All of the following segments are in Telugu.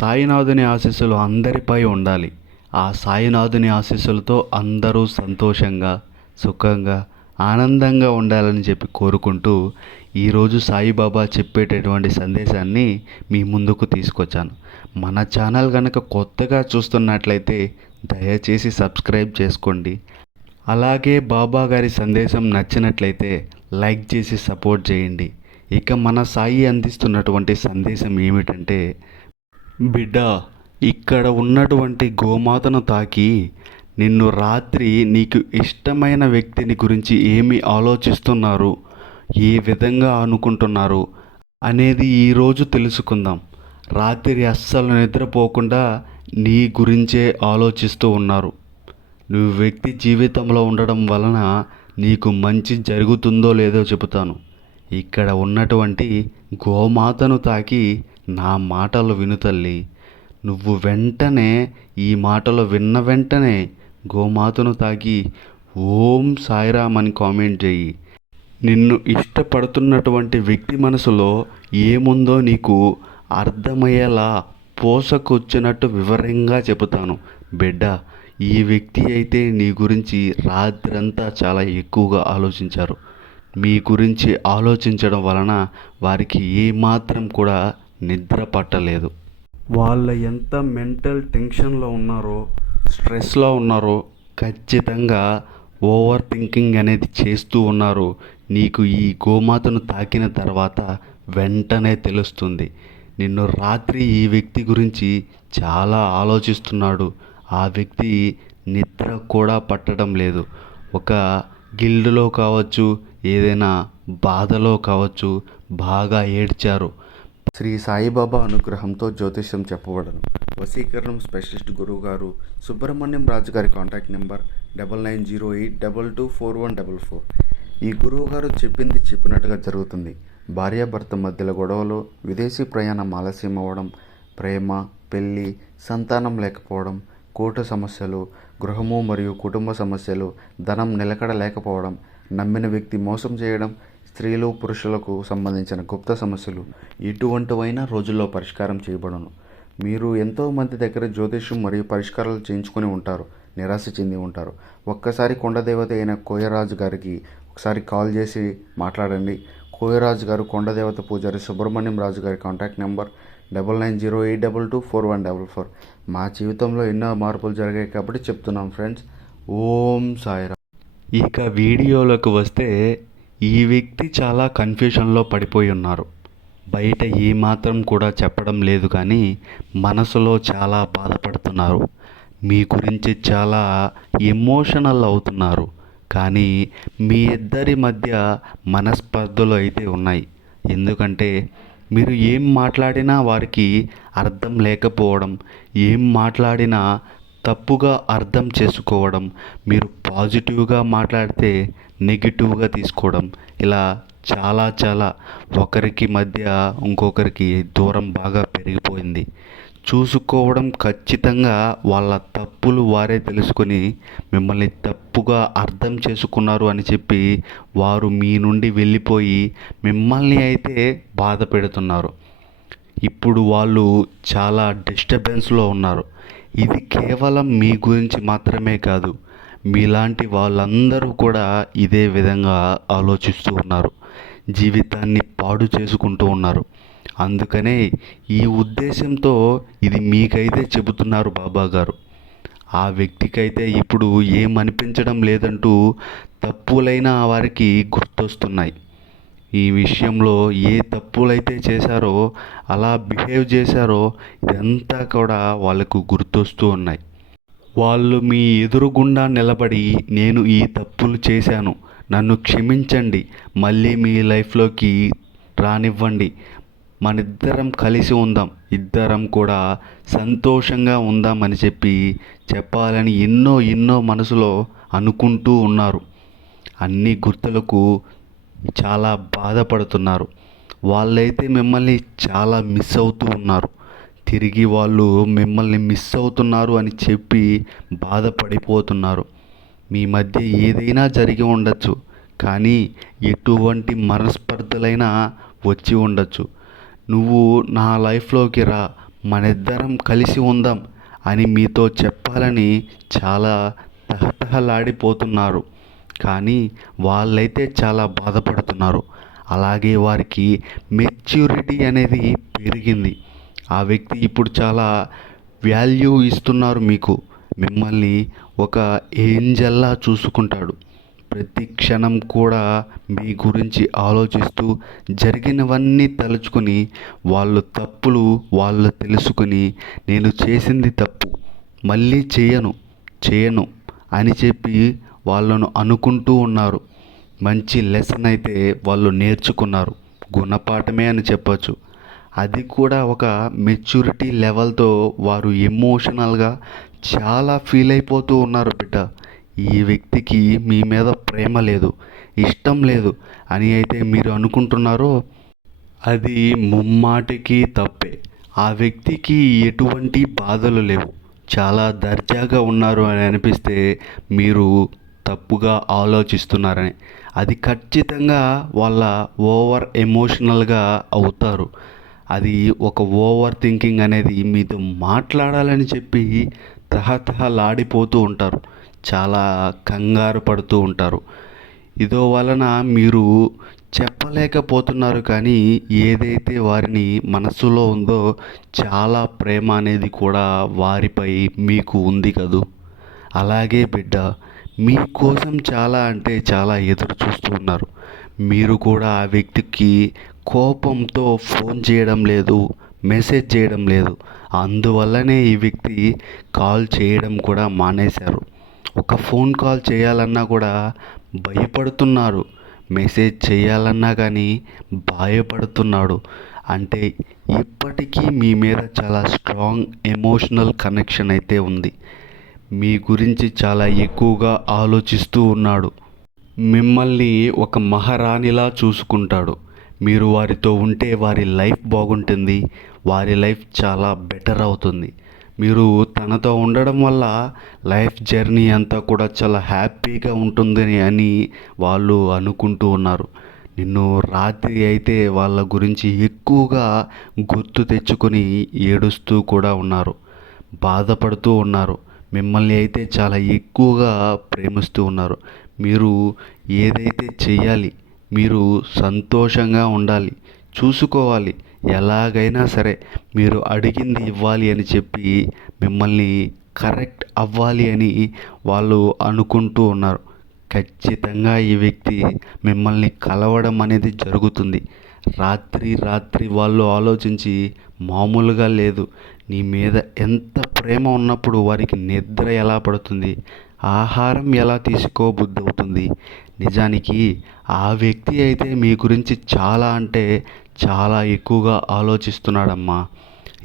సాయినాథుని ఆశీస్సులు అందరిపై ఉండాలి. ఆ సాయినాథుని ఆశీస్సులతో అందరూ సంతోషంగా, సుఖంగా, ఆనందంగా ఉండాలని చెప్పి కోరుకుంటూ ఈరోజు సాయిబాబా చెప్పేటటువంటి సందేశాన్ని మీ ముందుకు తీసుకొచ్చాను. మన ఛానల్ కనుక కొత్తగా చూస్తున్నట్లయితే దయచేసి సబ్స్క్రైబ్ చేసుకోండి. అలాగే బాబా గారి సందేశం నచ్చినట్లయితే లైక్ చేసి సపోర్ట్ చేయండి. ఇక మన సాయి అందిస్తున్నటువంటి సందేశం ఏమిటంటే, బిడ్డ, ఇక్కడ ఉన్నటువంటి గోమాతను తాకి నిన్ను రాత్రి నీకు ఇష్టమైన వ్యక్తిని గురించి ఏమి ఆలోచిస్తున్నారు, ఏ విధంగా అనుకుంటున్నారు అనేది ఈరోజు తెలుసుకుందాం. రాత్రి అస్సలు నిద్రపోకుండా నీ గురించే ఆలోచిస్తూ ఉన్నారు. నువ్వు వ్యక్తి జీవితంలో ఉండడం వలన నీకు మంచి జరుగుతుందో లేదో చెబుతాను. ఇక్కడ ఉన్నటువంటి గోమాతను తాకి నా మాటలు విను తల్లి. నువ్వు వెంటనే ఈ మాటలు విన్న వెంటనే గోమాతను తాకి ఓం సాయిరామ్ అని కామెంట్ చేయి. నిన్ను ఇష్టపడుతున్నటువంటి వ్యక్తి మనసులో ఏముందో నీకు అర్థమయ్యేలా పోసకొచ్చినట్టు వివరంగా చెబుతాను. బిడ్డ, ఈ వ్యక్తి అయితే నీ గురించి రాత్రంతా చాలా ఎక్కువగా ఆలోచించారు. మీ గురించి ఆలోచించడం వలన వారికి ఏమాత్రం కూడా నిద్ర పట్టలేదు. వాళ్ళ ఎంత మెంటల్ టెన్షన్లో ఉన్నారో, స్ట్రెస్లో ఉన్నారో, ఖచ్చితంగా ఓవర్ థింకింగ్ అనేది చేస్తూ ఉన్నారు. నీకు ఈ గోమాతను తాకిన తర్వాత వెంటనే తెలుస్తుంది. నిన్ను రాత్రి ఈ వ్యక్తి గురించి చాలా ఆలోచిస్తున్నాడు. ఆ వ్యక్తి నిద్ర కూడా పట్టడం లేదు. ఒక గిల్డ్లో కావచ్చు, ఏదైనా బాధలో కావచ్చు, బాగా ఏడ్చారు. శ్రీ సాయిబాబా అనుగ్రహంతో జ్యోతిష్యం చెప్పబడను. వశీకరణం స్పెషలిస్ట్ గురువు గారు సుబ్రహ్మణ్యం రాజు గారి కాంటాక్ట్ నెంబర్ 9908224144. ఈ గురువు గారు చెప్పింది చెప్పినట్టుగా జరుగుతుంది. భార్యాభర్త మధ్యలో గొడవలు, విదేశీ ప్రయాణం ఆలస్యం అవ్వడం, ప్రేమ, పెళ్ళి, సంతానం లేకపోవడం, కోర్టు సమస్యలు, గృహము మరియు కుటుంబ సమస్యలు, ధనం నిలకడ లేకపోవడం, నమ్మిన వ్యక్తి మోసం చేయడం, స్త్రీలు పురుషులకు సంబంధించిన గుప్త సమస్యలు ఎటువంటివైనా రోజుల్లో పరిష్కారం చేయబడను. మీరు ఎంతోమంది దగ్గర జ్యోతిష్యం మరియు పరిష్కారాలు చేయించుకొని ఉంటారు, నిరాశ చెంది ఉంటారు. ఒక్కసారి కొండదేవత అయిన కోయరాజు గారికి ఒకసారి కాల్ చేసి మాట్లాడండి. కోయరాజు గారు కొండదేవత పూజారి సుబ్రహ్మణ్యం రాజు గారి కాంటాక్ట్ నెంబర్ 9908224144. మా జీవితంలో ఎన్నో మార్పులు జరిగాయి కాబట్టి చెప్తున్నాం ఫ్రెండ్స్. ఓం సాయిరామ్. ఇక వీడియోలోకి వస్తే, ఈ వ్యక్తి చాలా కన్ఫ్యూషన్లో పడిపోయి ఉన్నారు. బయట ఏమాత్రం కూడా చెప్పడం లేదు, కానీ మనసులో చాలా బాధపడుతున్నారు. మీ గురించి చాలా ఎమోషనల్ అవుతున్నారు. కానీ మీ ఇద్దరి మధ్య మనస్పర్ధలు అయితే ఉన్నాయి. ఎందుకంటే మీరు ఏం మాట్లాడినా వారికి అర్థం లేకపోవడం, ఏం మాట్లాడినా తప్పుగా అర్థం చేసుకోవడం, మీరు పాజిటివ్గా మాట్లాడితే నెగిటివ్గా తీసుకోవడం, ఇలా చాలా ఒకరికి మధ్య ఇంకొకరికి దూరం బాగా పెరిగిపోయింది. చూసుకోవడం ఖచ్చితంగా వాళ్ళ తప్పులు వారే తెలుసుకొని మిమ్మల్ని తప్పుగా అర్థం చేసుకున్నారు అని చెప్పి వారు మీ నుండి వెళ్ళిపోయి మిమ్మల్ని అయితే బాధ పెడుతున్నారు. ఇప్పుడు వాళ్ళు చాలా డిస్టర్బెన్స్లో ఉన్నారు. ఇది కేవలం మీ గురించి మాత్రమే కాదు, మీలాంటి వాళ్ళందరూ కూడా ఇదే విధంగా ఆలోచిస్తూ ఉన్నారు. జీవితాన్ని పాడు చేసుకుంటూ ఉన్నారు. అందుకనే ఈ ఉద్దేశంతో ఇది మీకైతే చెబుతున్నారు బాబా గారు. ఆ వ్యక్తికైతే ఇప్పుడు ఏమనిపించడం లేదంటూ తప్పులైన వారికి గుర్తొస్తున్నాయి. ఈ విషయంలో ఏ తప్పులైతే చేశారో, అలా బిహేవ్ చేశారో, ఇదంతా కూడా వాళ్ళకు గుర్తొస్తూ ఉన్నాయి. వాళ్ళు మీ ఎదురుగుండా నిలబడి నేను ఈ తప్పులు చేశాను, నన్ను క్షమించండి, మళ్ళీ మీ లైఫ్లోకి రానివ్వండి, మనిద్దరం కలిసి ఉందాం, ఇద్దరం కూడా సంతోషంగా ఉందామని చెప్పాలని ఎన్నో మనసులో అనుకుంటూ ఉన్నారు. అన్ని గుర్తులకు చాలా బాధపడుతున్నారు. వాళ్ళైతే మిమ్మల్ని చాలా మిస్ అవుతూ ఉన్నారు. తిరిగి వాళ్ళు మిమ్మల్ని మిస్ అవుతున్నారు అని చెప్పి బాధపడిపోతున్నారు. మీ మధ్య ఏదైనా జరిగి ఉండొచ్చు, కానీ ఎటువంటి మనస్పర్ధలైనా వచ్చి ఉండొచ్చు. నువ్వు నా లైఫ్లోకి రా, మనిద్దరం కలిసి ఉందాం అని మీతో చెప్పాలని చాలా తహతహలాడిపోతున్నారు. కానీ వాళ్ళైతే చాలా బాధపడుతున్నారు. అలాగే వారికి మెచ్యూరిటీ అనేది పెరిగింది. ఆ వ్యక్తి ఇప్పుడు చాలా వాల్యూ ఇస్తున్నారు మీకు. మిమ్మల్ని ఒక ఏంజల్లా చూసుకుంటాడు. ప్రతి క్షణం కూడా మీ గురించి ఆలోచిస్తూ జరిగినవన్నీ తలుచుకొని వాళ్ళు తప్పులు వాళ్ళు తెలుసుకొని నేను చేసింది తప్పు మళ్ళీ చేయను అని చెప్పి వాళ్ళను అనుకుంటూ ఉన్నారు. మంచి లెసన్ అయితే వాళ్ళు నేర్చుకున్నారు. గుణపాఠమే అని చెప్పచ్చు. అది కూడా ఒక మెచ్యూరిటీ లెవెల్తో వారు ఎమోషనల్గా చాలా ఫీల్ అయిపోతూ ఉన్నారు బిడ్డ. ఈ వ్యక్తికి మీ మీద ప్రేమ లేదు, ఇష్టం లేదు అని అయితే మీరు అనుకుంటున్నారో అది ముమ్మాటికి తప్పే. ఆ వ్యక్తికి ఎటువంటి బాధలు లేవు, చాలా దర్జాగా ఉన్నారు అని అనిపిస్తే మీరు తప్పుగా ఆలోచిస్తున్నారని. అది ఖచ్చితంగా వాళ్ళ ఓవర్ ఎమోషనల్గా అవుతారు. అది ఒక ఓవర్ థింకింగ్ అనేది మీతో మాట్లాడాలని చెప్పి తహతహలాడిపోతూ ఉంటారు. చాలా కంగారు పడుతూ ఉంటారు. ఇదో వలన మీరు చెప్పలేకపోతున్నారు. కానీ ఏదైతే వారిని మనస్సులో ఉందో చాలా ప్రేమ అనేది కూడా వారిపై మీకు ఉంది కదూ. అలాగే బిడ్డ, మీకోసం చాలా అంటే చాలా ఎదురు చూస్తూ ఉన్నారు. మీరు కూడా ఆ వ్యక్తికి కోపంతో ఫోన్ చేయడం లేదు, మెసేజ్ చేయడం లేదు. అందువల్లనే ఈ వ్యక్తి కాల్ చేయడం కూడా మానేశారు. ఒక ఫోన్ కాల్ చేయాలన్నా కూడా భయపడుతున్నారు. మెసేజ్ చేయాలన్నా కానీ భయపడుతున్నాడు. అంటే ఇప్పటికీ మీ మీద చాలా స్ట్రాంగ్ ఎమోషనల్ కనెక్షన్ అయితే ఉంది. మీ గురించి చాలా ఎక్కువగా ఆలోచిస్తూ ఉన్నాడు. మిమ్మల్ని ఒక మహారాణిలా చూసుకుంటాడు. మీరు వారితో ఉంటే వారి లైఫ్ బాగుంటుంది, వారి లైఫ్ చాలా బెటర్ అవుతుంది. మీరు తనతో ఉండడం వల్ల లైఫ్ జర్నీ అంతా కూడా చాలా హ్యాపీగా ఉంటుందని అని వాళ్ళు అనుకుంటూ ఉన్నారు. నిన్ను రాత్రి అయితే వాళ్ళ గురించి ఎక్కువగా గుర్తు తెచ్చుకొని ఏడుస్తూ కూడా ఉన్నారు, బాధపడుతూ ఉన్నారు. మిమ్మల్ని అయితే చాలా ఎక్కువగా ప్రేమిస్తూ ఉన్నారు. మీరు ఏదైతే చెయ్యాలి, మీరు సంతోషంగా ఉండాలి, చూసుకోవాలి, ఎలాగైనా సరే మీరు అడిగింది ఇవ్వాలి అని చెప్పి మిమ్మల్ని కరెక్ట్ అవ్వాలి అని వాళ్ళు అనుకుంటూ ఉన్నారు. ఖచ్చితంగా ఈ వ్యక్తి మిమ్మల్ని కలవడం అనేది జరుగుతుంది. రాత్రి వాళ్ళు ఆలోచించి మామూలుగా లేదు. నీ మీద ఎంత ప్రేమ ఉన్నప్పుడు వారికి నిద్ర ఎలా పడుతుంది, ఆహారం ఎలా తీసుకోబుద్ధి అవుతుంది. నిజానికి ఆ వ్యక్తి అయితే మీ గురించి చాలా అంటే చాలా ఎక్కువగా ఆలోచిస్తున్నాడమ్మా.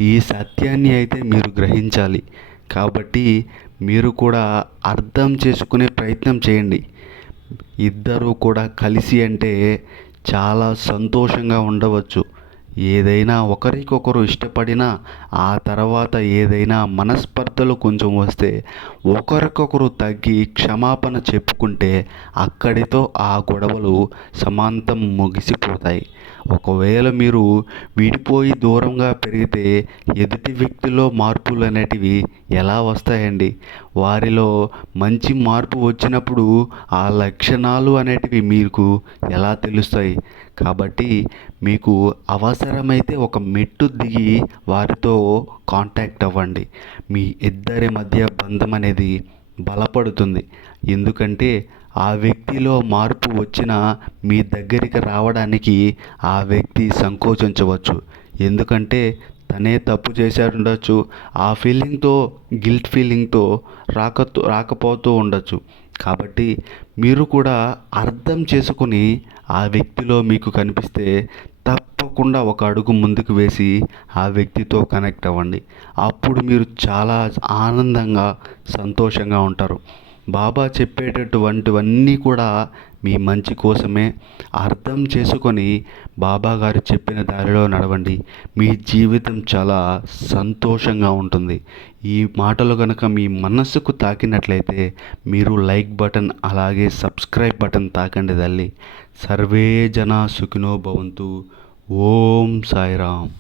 ఈ సత్యాన్ని అయితే మీరు గ్రహించాలి. కాబట్టి మీరు కూడా అర్థం చేసుకునే ప్రయత్నం చేయండి. ఇద్దరూ కూడా కలిసి అంటే చాలా సంతోషంగా ఉండవచ్చు. ఏదైనా ఒకరికొకరు ఇష్టపడినా ఆ తర్వాత ఏదైనా మనస్పర్ధలు కొంచెం వస్తే ఒకరికొకరు తగ్గి క్షమాపణ చెప్పుకుంటే అక్కడితో ఆ గొడవలు సమాంతం ముగిసిపోతాయి. ఒకవేళ మీరు విడిపోయి దూరంగా పెరిగితే ఎదుటి వ్యక్తిలో మార్పులు అనేటివి ఎలా వస్తాయండి? వారిలో మంచి మార్పు వచ్చినప్పుడు ఆ లక్షణాలు అనేటివి మీకు ఎలా తెలుస్తాయి? కాబట్టి మీకు అవసరమైతే ఒక మెట్టు దిగి వారితో కాంటాక్ట్ అవ్వండి. మీ ఇద్దరి మధ్య బంధం అనేది బలపడుతుంది. ఎందుకంటే ఆ వ్యక్తిలో మార్పు వచ్చినా మీ దగ్గరికి రావడానికి ఆ వ్యక్తి సంకోచించవచ్చు. ఎందుకంటే తనే తప్పు చేశాడుండొచ్చు. ఆ ఫీలింగ్తో, గిల్ట్ ఫీలింగ్తో రాకపోతూ ఉండొచ్చు. కాబట్టి మీరు కూడా అర్థం చేసుకుని ఆ వ్యక్తిలో మీకు కనిపిస్తే తప్పకుండా ఒక అడుగు ముందుకు వేసి ఆ వ్యక్తితో కనెక్ట్ అవ్వండి. అప్పుడు మీరు చాలా ఆనందంగా, సంతోషంగా ఉంటారు. బాబా చెప్పేటటువంటివన్నీ కూడా మీ మంచి కోసమే. అర్థం చేసుకొని బాబా గారు చెప్పిన దారిలో నడవండి. మీ జీవితం చాలా సంతోషంగా ఉంటుంది. ఈ మాటలు కనుక మీ మనస్సుకు తాకినట్లయితే మీరు లైక్ బటన్ అలాగే సబ్స్క్రైబ్ బటన్ తాకండి తల్లి. సర్వే జనా సుఖినో భవంతు. ఓం సాయిరామ్.